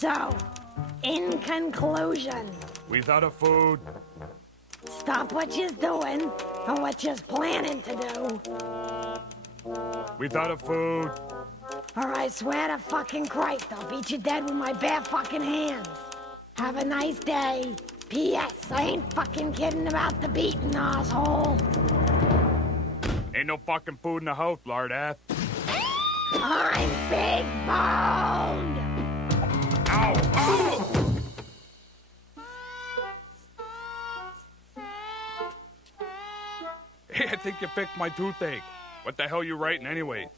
So, in conclusion, we thought of food. Stop what you're doing or what you're planning to do. We thought of food. Or I swear to fucking Christ, I'll beat you dead with my bare fucking hands. Have a nice day. P.S. I ain't fucking kidding about the beating, asshole. Ain't no fucking food in the house, lardass. I'm big boned. Ow! Ow! Hey, I think you fixed my toothache. What the hell you writing anyway?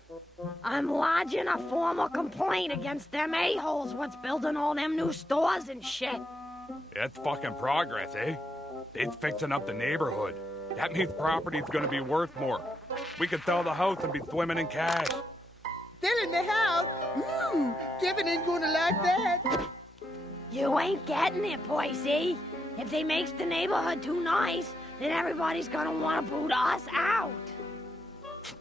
I'm lodging a formal complaint against them a-holes what's building all them new stores and shit. That's fucking progress, eh? They's fixing up the neighborhood. That means property's gonna be worth more. We could sell the house and be swimming in cash. Selling the house? Kevin ain't gonna like that. You ain't getting it, Poisey. If they makes the neighborhood too nice, then everybody's gonna want to boot us out.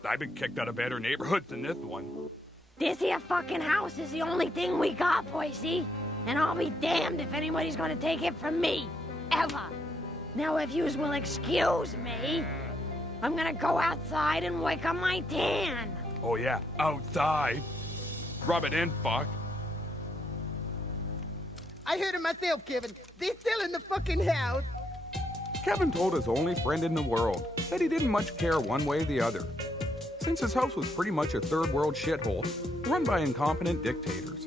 I've been kicked out of better neighborhoods than this one. This here fucking house is the only thing we got, Poisey. And I'll be damned if anybody's gonna take it from me. Ever. Now, if yous will excuse me, I'm gonna go outside and work on my tan. Oh yeah, outside. Rub it in, fuck. I heard it myself, Kevin. They're selling the fucking house. Kevin told his only friend in the world that he didn't much care one way or the other, since his house was pretty much a third-world shithole run by incompetent dictators.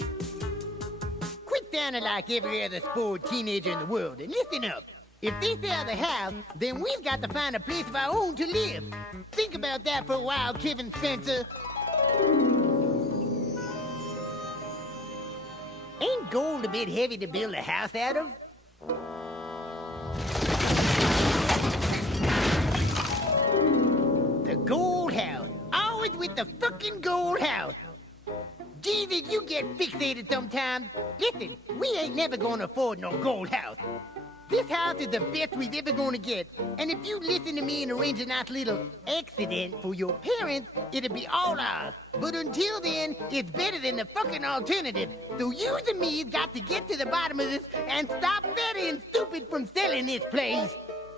Quit sounding like every other spoiled teenager in the world and listen up. If they sell the house, then we've got to find a place of our own to live. Think about that for a while, Kevin Spencer. Ain't gold a bit heavy to build a house out of? The gold house. Always with the fucking gold house. Jesus, you get fixated sometimes. Listen, we ain't never gonna afford no gold house. This house is the best we've ever gonna get. And if you listen to me and arrange a nice little accident for your parents, it'll be all ours. But until then, it's better than the fucking alternative. So you and me's got to get to the bottom of this and stop fatty and stupid from selling this place.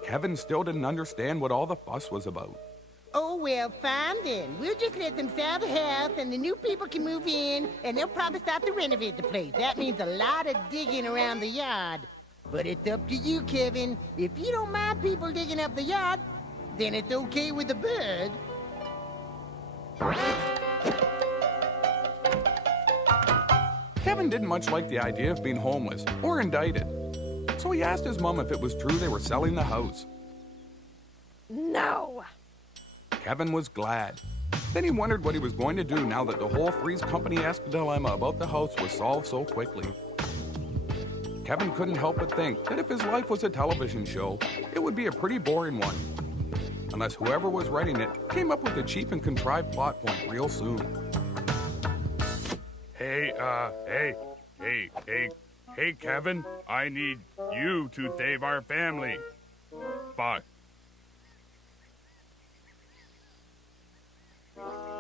Kevin still didn't understand what all the fuss was about. Oh, well, fine then. We'll just let them sell the house and the new people can move in and they'll probably start to renovate the place. That means a lot of digging around the yard. But it's up to you, Kevin. If you don't mind people digging up the yard, then it's okay with the bird. Kevin didn't much like the idea of being homeless or indicted, so he asked his mom if it was true they were selling the house. No. Kevin was glad. Then he wondered what he was going to do now that the whole Three's Company-esque dilemma about the house was solved so quickly. Kevin couldn't help but think that if his life was a television show, it would be a pretty boring one. Unless whoever was writing it came up with a cheap and contrived plot point real soon. Hey, Kevin, I need you to save our family. Fuck.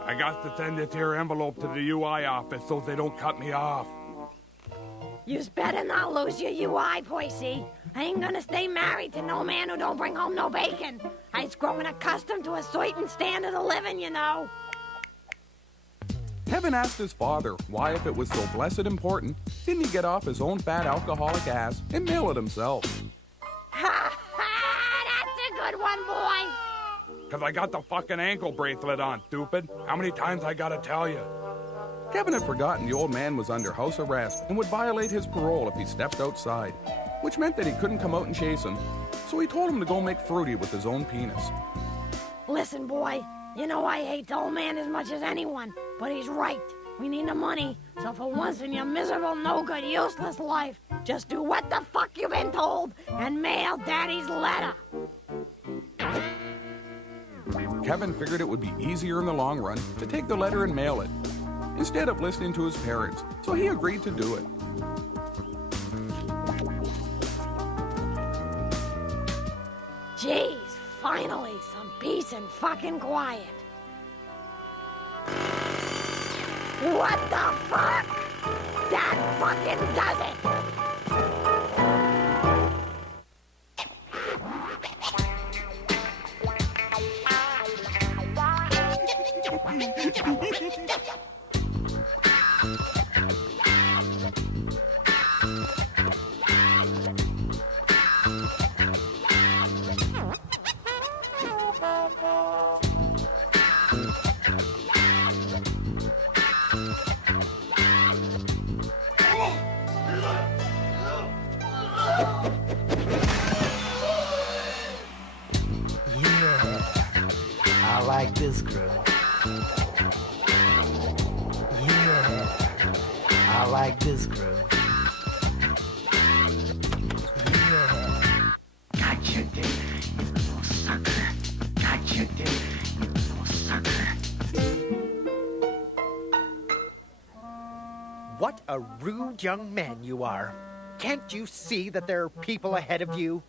I got to send this here envelope to the UI office so they don't cut me off. Yous better not lose your UI, Poisey. I ain't gonna stay married to no man who don't bring home no bacon. I's growing accustomed to a certain standard of living, you know. Kevin asked his father why, if it was so blessed important, didn't he get off his own fat alcoholic ass and mail it himself? Ha ha! That's a good one, boy. 'Cause I got the fucking ankle bracelet on, stupid. How many times I gotta tell you? Kevin had forgotten the old man was under house arrest and would violate his parole if he stepped outside, which meant that he couldn't come out and chase him, so he told him to go make fruity with his own penis. Listen, boy, You know I hate the old man as much as anyone, but he's right. We need the money, so for once in your miserable, no-good, useless life, just do what the fuck you've been told and mail Daddy's letter. Kevin figured it would be easier in the long run to take the letter and mail it, instead of listening to his parents, so he agreed to do it. Jeez, finally, some peace and fucking quiet. What the fuck? That fucking does it! I like this groove. Yeah, I like this groove. Yeah. Gotcha, Dave, you little sucker. Gotcha, Dave, you little sucker. What a rude young man you are. Can't you see that there are people ahead of you?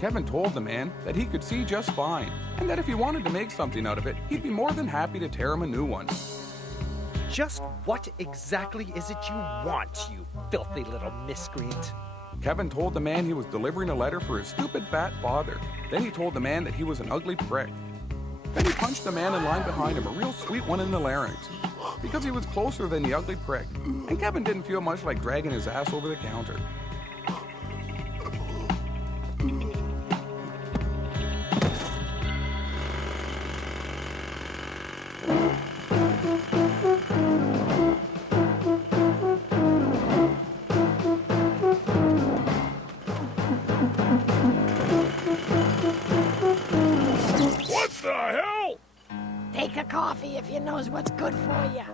Kevin told the man that he could see just fine, and that if he wanted to make something out of it, he'd be more than happy to tear him a new one. Just what exactly is it you want, you filthy little miscreant? Kevin told the man he was delivering a letter for his stupid fat father. Then he told the man that he was an ugly prick. Then he punched the man in line behind him, a real sweet one in the larynx, because he was closer than the ugly prick, and Kevin didn't feel much like dragging his ass over the counter. What the hell? Take a coffee if you knows what's good for you.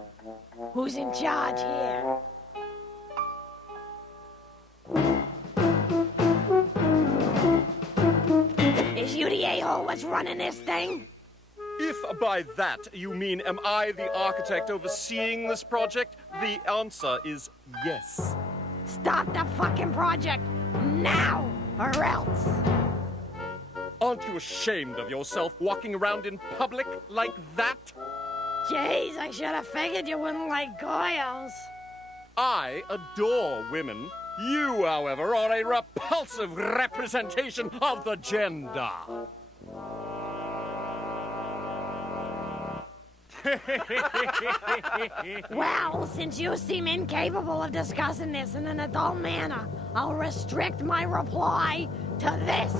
Who's in charge here? Is you the a-hole what's running this thing? If by that you mean am I the architect overseeing this project, the answer is yes. Stop the fucking project now, or else. Aren't you ashamed of yourself walking around in public like that? Jeez, I should have figured you wouldn't like girls. I adore women. You, however, are a repulsive representation of the gender. Well, since you seem incapable of discussing this in an adult manner, I'll restrict my reply to this.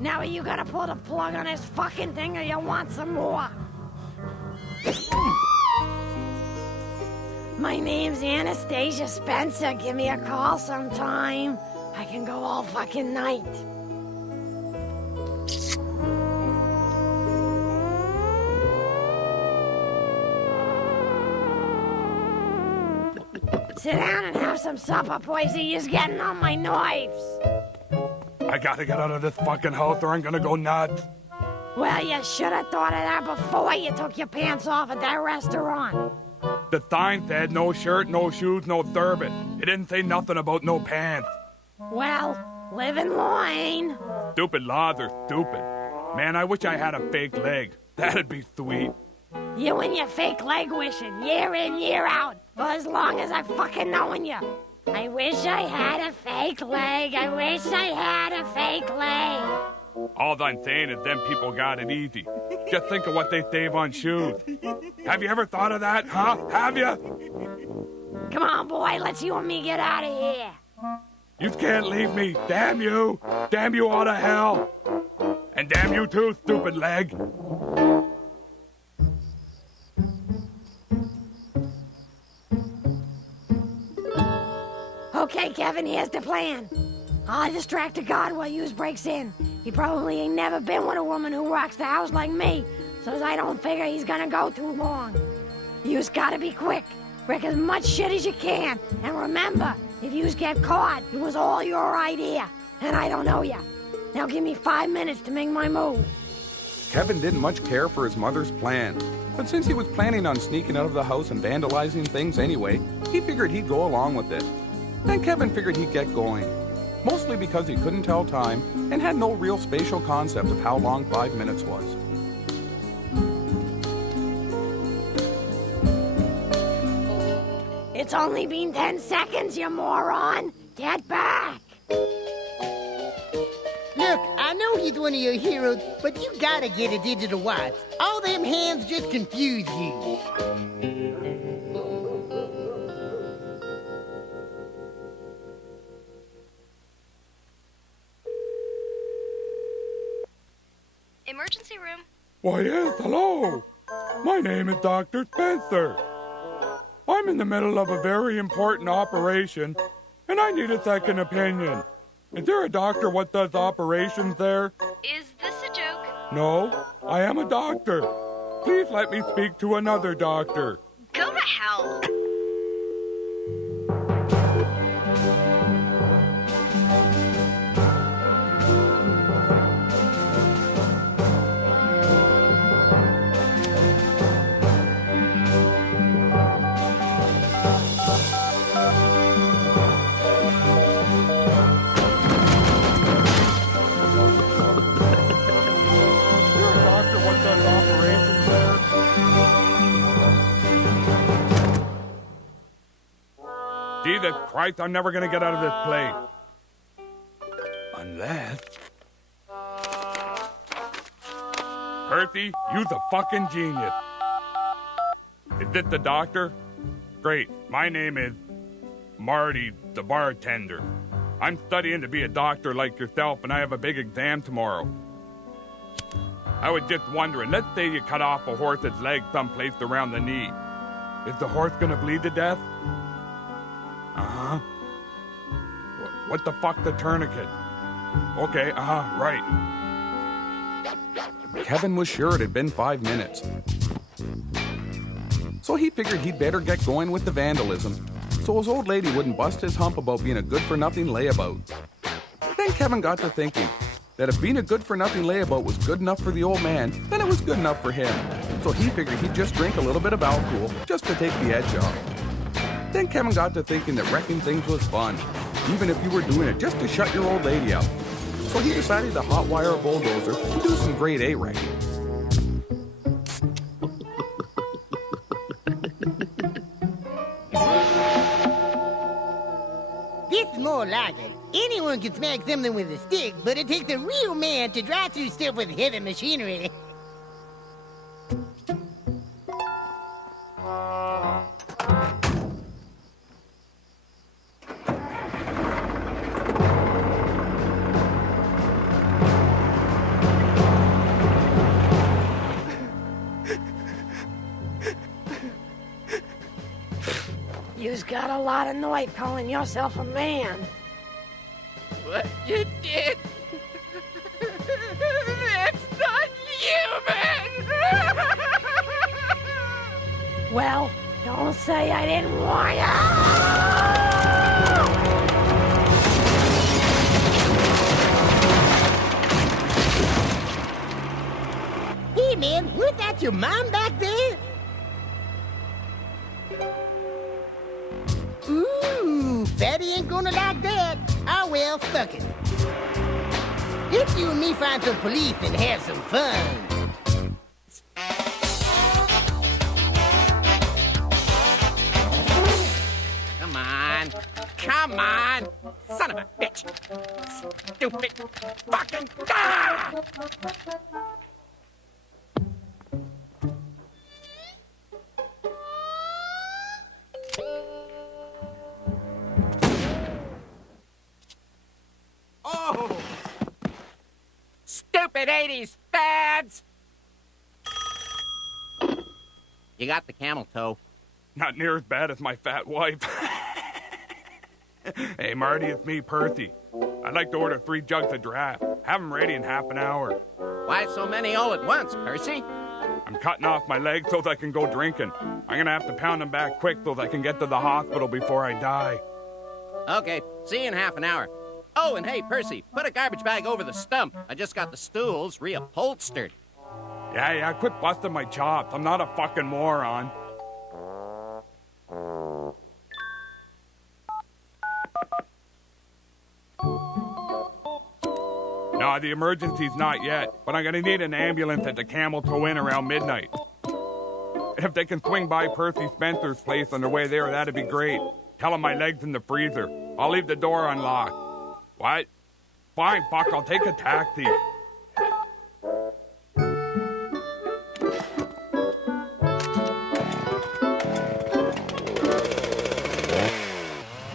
Now are you gonna pull the plug on this fucking thing or you want some more? My name's Anastasia Spencer. Give me a call sometime. I can go all fucking night. Sit down and have some supper, Poisey. You're getting on my nerves. I gotta get out of this fucking house or I'm gonna go nuts. Well, you should have thought of that before you took your pants off at that restaurant. The sign said no shirt, no shoes, no service. It didn't say nothing about no pants. Well, live and learn. Stupid laws are stupid. Man, I wish I had a fake leg. That'd be sweet. You and your fake leg wishing, year in, year out, for as long as I've fucking known you. I wish I had a fake leg. I wish I had a fake leg. All I'm saying is them people got it easy. Just think of what they save on shoes. Have you ever thought of that, huh? Have you? Come on, boy, let's you and me get out of here. You can't leave me. Damn you. Damn you all to hell. And damn you too, stupid leg. Okay, Kevin, here's the plan. I'll distract a guard while yous breaks in. He probably ain't never been with a woman who rocks the house like me, so I don't figure he's gonna go too long. Yous gotta be quick. Wreck as much shit as you can. And remember, if yous get caught, it was all your idea. And I don't know ya. Now give me 5 minutes to make my move. Kevin didn't much care for his mother's plan, but since he was planning on sneaking out of the house and vandalizing things anyway, he figured he'd go along with it. Then Kevin figured he'd get going, mostly because he couldn't tell time and had no real spatial concept of how long 5 minutes was. It's only been 10 seconds, you moron! Get back! Look, I know he's one of your heroes, but you gotta get a digital watch. All them hands just confuse you. Emergency room. Why, yes, hello. My name is Dr. Spencer. I'm in the middle of a very important operation, and I need a second opinion. Is there a doctor what does operations there? Is this a joke? No, I am a doctor. Please let me speak to another doctor. Go to hell. Jesus Christ, I'm never gonna get out of this place. Unless... Percy, you's a fucking genius. Is this the doctor? Great, my name is Marty, the bartender. I'm studying to be a doctor like yourself, and I have a big exam tomorrow. I was just wondering, let's say you cut off a horse's leg someplace around the knee. Is the horse gonna bleed to death? Uh-huh. What the fuck, the tourniquet? Okay, right. Kevin was sure it had been 5 minutes. So he figured he'd better get going with the vandalism, so his old lady wouldn't bust his hump about being a good-for-nothing layabout. Then Kevin got to thinking that if being a good-for-nothing layabout was good enough for the old man, then it was good enough for him. So he figured he'd just drink a little bit of alcohol just to take the edge off. Then Kevin got to thinking that wrecking things was fun, even if you were doing it just to shut your old lady up. So he decided to hotwire a bulldozer to do some grade A wrecking. This is more like it. Anyone can smack something with a stick, but it takes a real man to drive through stuff with heavy machinery. You's got a lot of nerve calling yourself a man. What you did? That's not human! Well, don't say I didn't warn you! Hey, man, was that your mom back there? Ooh, Fatty ain't gonna like that. Oh, well, fuck it. If you and me find some police and have some fun. Come on. Come on. Son of a bitch. Stupid fucking... Ah! Oh! Stupid 80s fads! You got the camel toe. Not near as bad as my fat wife. Hey, Marty, it's me, Percy. I'd like to order 3 jugs of draft. Have them ready in half an hour. Why so many all at once, Percy? I'm cutting off my legs so that I can go drinking. I'm gonna have to pound them back quick so that I can get to the hospital before I die. Okay, see you in half an hour. Oh, and hey, Percy, put a garbage bag over the stump. I just got the stools reupholstered. Yeah, quit busting my chops. I'm not a fucking moron. No, the emergency's not yet, but I'm gonna need an ambulance at the Camel Toe Inn around midnight. If they can swing by Percy Spencer's place on their way there, that'd be great. Tell them my leg's in the freezer. I'll leave the door unlocked. What? Fine, fuck, I'll take a taxi.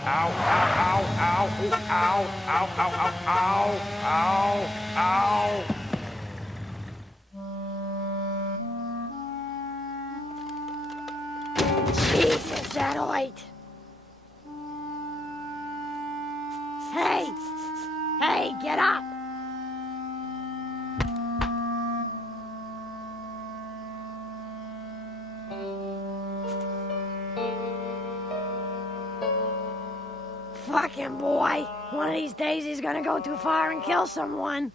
Ow, ow, ow, ow, ow, ow, ow, ow, ow, ow, ow. Jesus, that oit. Hey, get up. Fucking boy. One of these days he's gonna go too far and kill someone.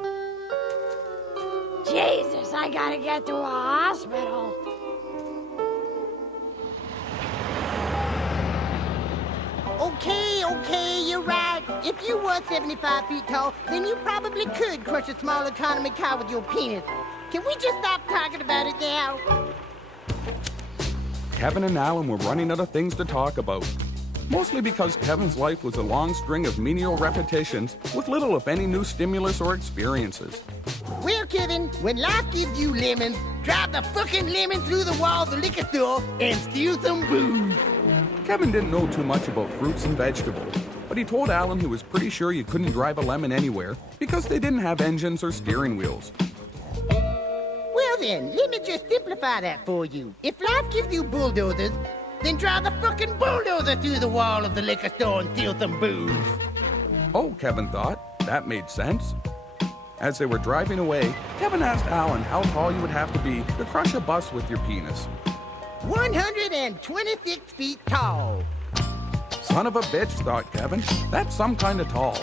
Jesus, I gotta get to a hospital. Okay, you're right. If you were 75 feet tall, then you probably could crush a small economy car with your penis. Can we just stop talking about it now? Kevin and Alan were running out of things to talk about. Mostly because Kevin's life was a long string of menial repetitions with little, if any, new stimulus or experiences. Well, Kevin, when life gives you lemons, drive the fucking lemon through the wall of the liquor store and steal some booze. Kevin didn't know too much about fruits and vegetables, but he told Alan he was pretty sure you couldn't drive a lemon anywhere because they didn't have engines or steering wheels. Well then, let me just simplify that for you. If life gives you bulldozers, then drive the fucking bulldozer through the wall of the liquor store and steal some booze. Oh, Kevin thought, that made sense. As they were driving away, Kevin asked Alan how tall you would have to be to crush a bus with your penis. 126 feet tall. Son of a bitch, thought Kevin. That's some kind of tall.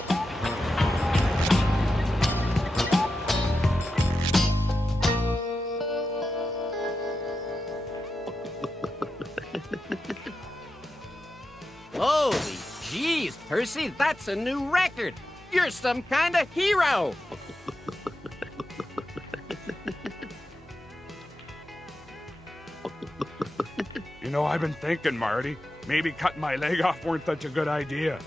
Holy jeez, Percy, that's a new record. You're some kind of hero. You know, I've been thinking, Marty, maybe cutting my leg off weren't such a good idea.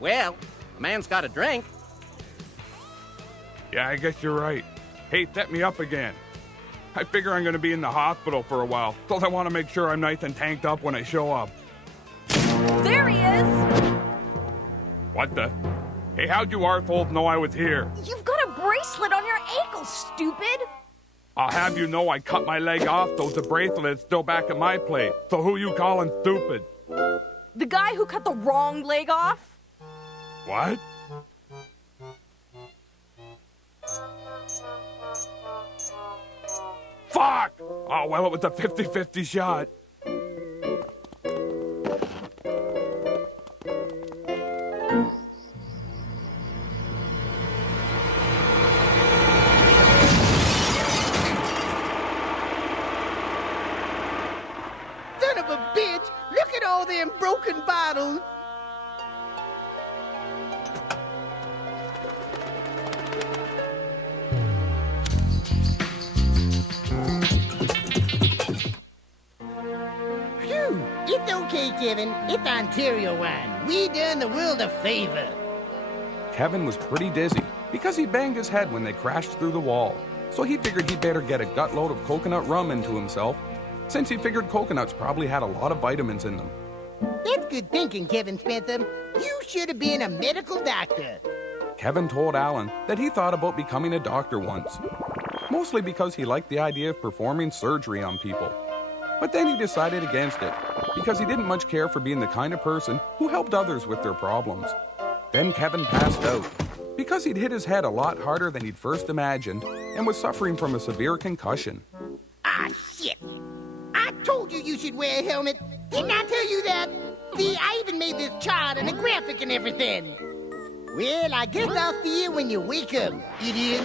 Well, a man's got a drink. Yeah, I guess you're right. Hey, set me up again. I figure I'm going to be in the hospital for a while, so I want to make sure I'm nice and tanked up when I show up. There he is! What the? Hey, how'd you arseholes know I was here? You've got a bracelet on your ankle, stupid! I'll have you know I cut my leg off, so the bracelet's still back at my place. So who you calling stupid? The guy who cut the wrong leg off? What? Fuck! Oh, well, it was a 50-50 shot. Son of a bitch! Look at all them broken bottles! Phew! It's okay, Kevin. It's Ontario wine. We done the world a favor. Kevin was pretty dizzy because he banged his head when they crashed through the wall. So he figured he'd better get a gutload of coconut rum into himself, since he figured coconuts probably had a lot of vitamins in them. That's good thinking, Kevin Spencer. You should have been a medical doctor. Kevin told Alan that he thought about becoming a doctor once, mostly because he liked the idea of performing surgery on people. But then he decided against it, because he didn't much care for being the kind of person who helped others with their problems. Then Kevin passed out because he'd hit his head a lot harder than he'd first imagined and was suffering from a severe concussion. Ah, shit. I told you should wear a helmet. Didn't I tell you that? See, I even made this chart and a graphic and everything. Well, I guess I'll see you when you wake up, idiot.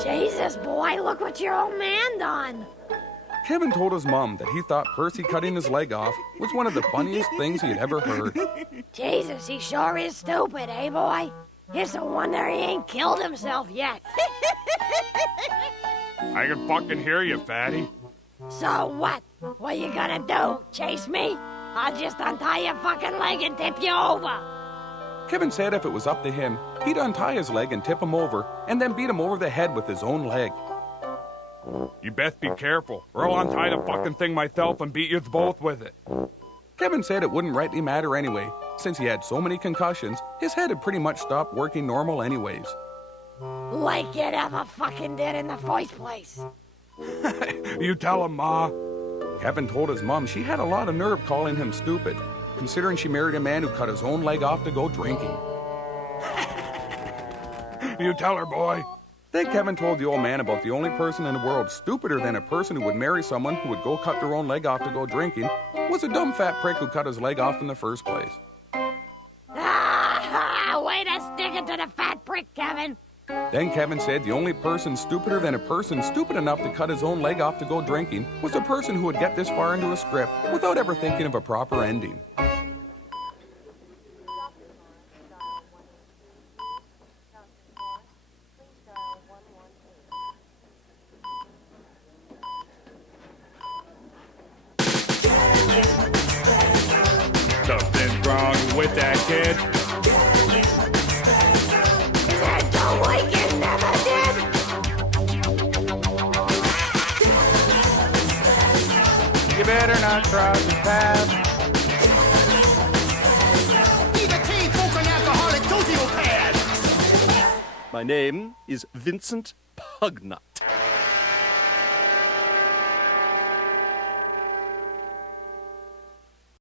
Jesus, boy, look what your old man done. Kevin told his mom that he thought Percy cutting his leg off was one of the funniest things he had ever heard. Jesus, he sure is stupid, eh, boy? It's a wonder he ain't killed himself yet. I can fucking hear you, fatty. So what? What you gonna do? Chase me? I'll just untie your fucking leg and tip you over. Kevin said if it was up to him, he'd untie his leg and tip him over, and then beat him over the head with his own leg. You best be careful, or I'll untie the fucking thing myself and beat yous both with it. Kevin said it wouldn't rightly matter anyway. Since he had so many concussions, his head had pretty much stopped working normal anyways. Like it ever fucking did in the first place. You tell him, Ma. Kevin told his mom she had a lot of nerve calling him stupid, considering she married a man who cut his own leg off to go drinking. You tell her, boy. Then Kevin told the old man about the only person in the world stupider than a person who would marry someone who would go cut their own leg off to go drinking was a dumb fat prick who cut his leg off in the first place. Way to stick it to the fat prick, Kevin. Then Kevin said the only person stupider than a person stupid enough to cut his own leg off to go drinking was a person who would get this far into a script without ever thinking of a proper ending. Something's wrong with that kid. Is that dumb like it never did? You better not cross his path. He's a teen smoking alcoholic sociopath. My name is Vincent Pugnut.